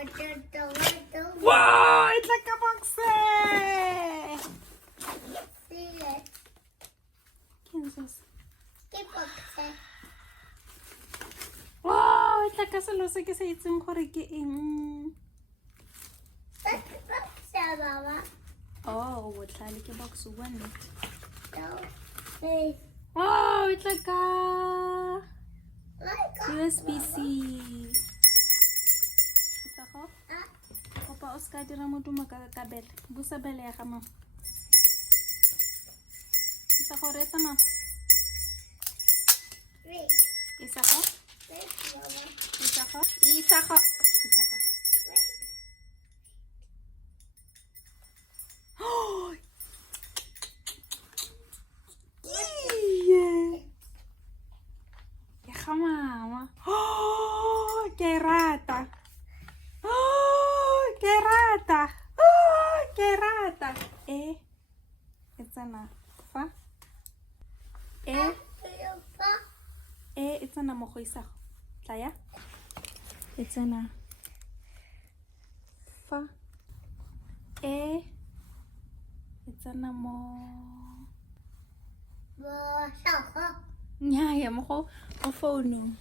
Wow, e tla ka boxe. Ke eng se se? Wow, e tla ka selo se ke sa itseng gore ke eng. Oh, botlhale ke box 1. Wow, e tla ka USB-C. Isa go? Kopa o ska dira modumo ka kabele. Busa bele ya ga mama. Isa go retsa mama. Isa go? Isa go? Isa go? Isa go? Oh! Yeah! Ya ga mama. Oh! Ke rata. Oh! Ke rata. Oh! Ke rata. E tsena fa? E tsena mo go isago. Tla ya? E tsena fa? E tsena mo nya ya mo go founung.